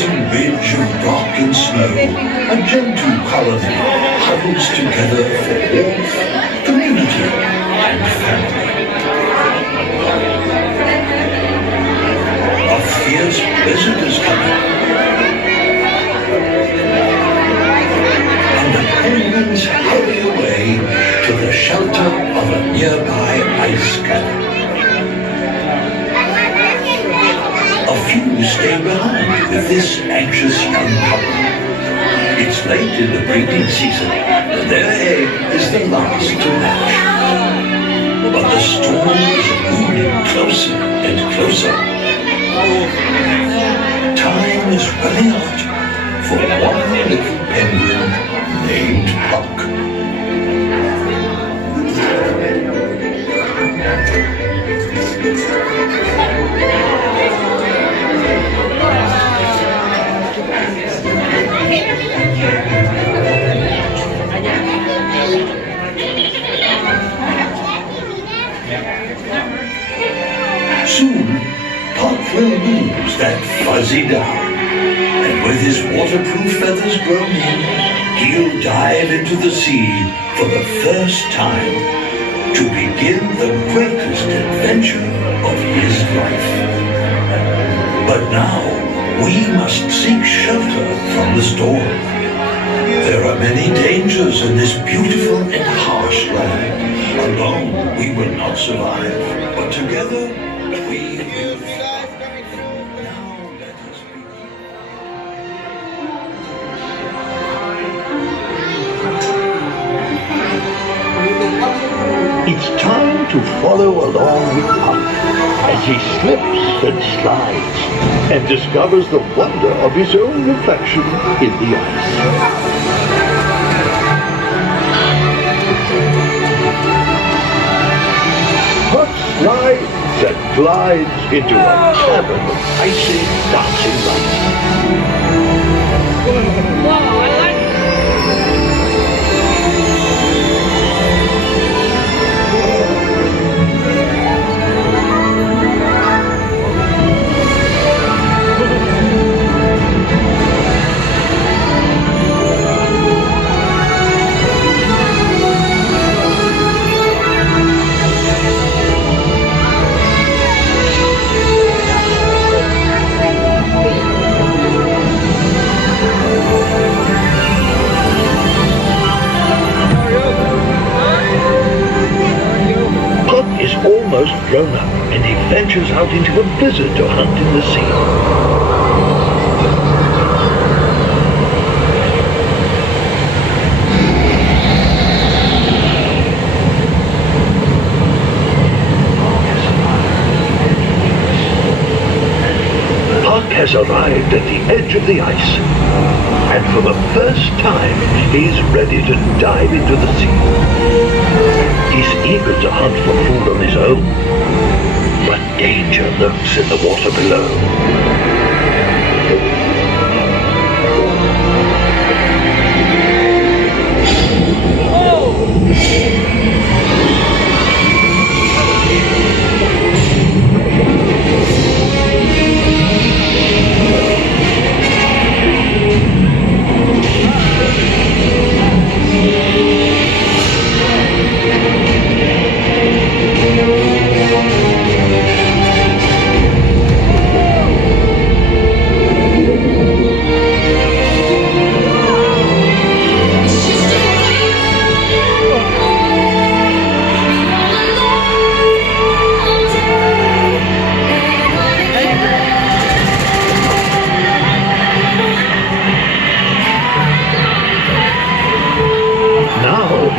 frozen ridge of rock and snow, a gentle colony huddles together for warmth, community, and family. A fierce blizzard is coming, and the penguins hurry away to the shelter of a nearby ice cabin. A few stay behind with this anxious young couple. It's late in the breeding season, and their egg is the last to hatch. But the storm is moving closer and closer. Time is running out for one little penguin named Puck. Soon, Puck will lose that fuzzy down, and with his waterproof feathers grown in, he'll dive into the sea for the first time to begin the greatest adventure of his life. But now, we must seek shelter from the storm. There are many dangers in this beautiful and harsh land. Alone, we will not survive, but together, we will thrive. Now let us begin. It's time to follow along with Puck as he slips and slides and discovers the wonder of his own reflection in the ice. Puck slides and glides into a cavern of icy, dancing light. Almost grown up, and he ventures out into a blizzard to hunt in the sea. Puck has arrived at the edge of the ice, and for the first time, he's ready to dive into the sea. He's eager to hunt for food on his own, but danger lurks in the water below.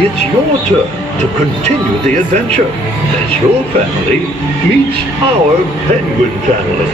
It's your turn to continue the adventure as your family meets our penguin family.